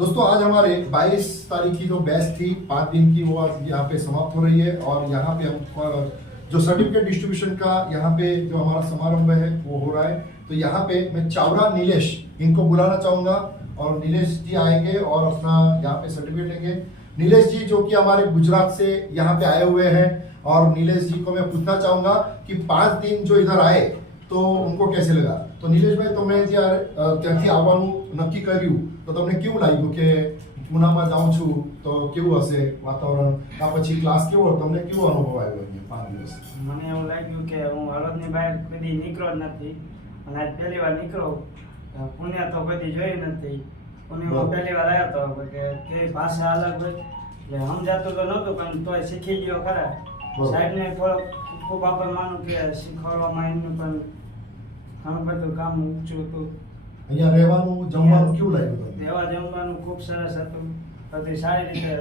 दोस्तों आज हमारे 22 तारीख की जो बैच थी 5 दिन की वो आज यहाँ पे समाप्त हो रही है और यहाँ पे हम जो सर्टिफिकेट डिस्ट्रीब्यूशन का यहाँ पे जो हमारा समारंभ है वो हो रहा है। तो यहाँ पे मैं चावड़ा नीलेश इनको बुलाना चाहूंगा और नीलेश जी आएंगे और अपना यहाँ पे सर्टिफिकेट लेंगे। नीलेश जी जो कि हमारे गुजरात से यहाँ पे आए हुए हैं और नीलेश जी को मैं पूछना चाहूंगा कि 5 दिन जो इधर आए तो उनको कैसे लगा। तो નીલેશભાઈ તમે જ્યારે ત્યાંથી આવવાનું નક્કી કર્યું તો તમને કેવું લાગ્યું કે પૂનામાં જાઉં છું તો કેવું હશે વાતાવરણ, આ પછી ક્લાસ કેવો તમને કેવો અનુભવ આવ્યો અહીંયા 5 દિવસ? મને એવું લાગ્યું કે હું હળવદની બહાર કદી નીકળ્યો જ નથી અને આજ પહેલી વાર નીકળ્યો। પુણે તો કદી જોયું નથી, પુણેમાં પહેલી વાર આવ્યો હતો કે તે ભાષા અલગ હોય એટલે સમજાતું તો નહોતું પણ તોય શીખી ગયો ખરા। સાહેબને થોડો ખૂબ આભાર માનું કે શીખવાડવામાં એમનું પણ ઘણું બધું કામ ઊંચું હતું। અહીંયા રહેવાનું જમવાનું કેવું લાગ્યું તમને? રહેવા જમવાનું ખૂબ સરસ હતું, બધી સારી રીતે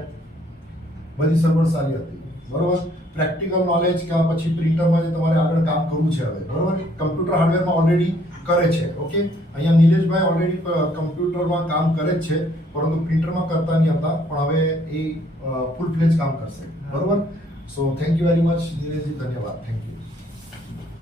બધી સગવડ સારી હતી, બરોબર। પ્રેક્ટિકલ નોલેજ કે પછી પ્રિન્ટરમાં જે તમારે આગળ કામ કરવું છે હવે, બરોબર, કમ્પ્યુટર હાર્ડવેરમાં ઓલરેડી કરે છે, ઓકે। અહીંયા નીલેશભાઈ ઓલરેડી કમ્પ્યુટરમાં કામ કરે જ છે પરંતુ પ્રિન્ટરમાં કરતા નહીં હતા પણ હવે એ ફૂલ ફ્લેજ કામ કરશે, બરોબર। So thank you very much નીલેશજી, ધન્યવાદ, થેન્ક યુ।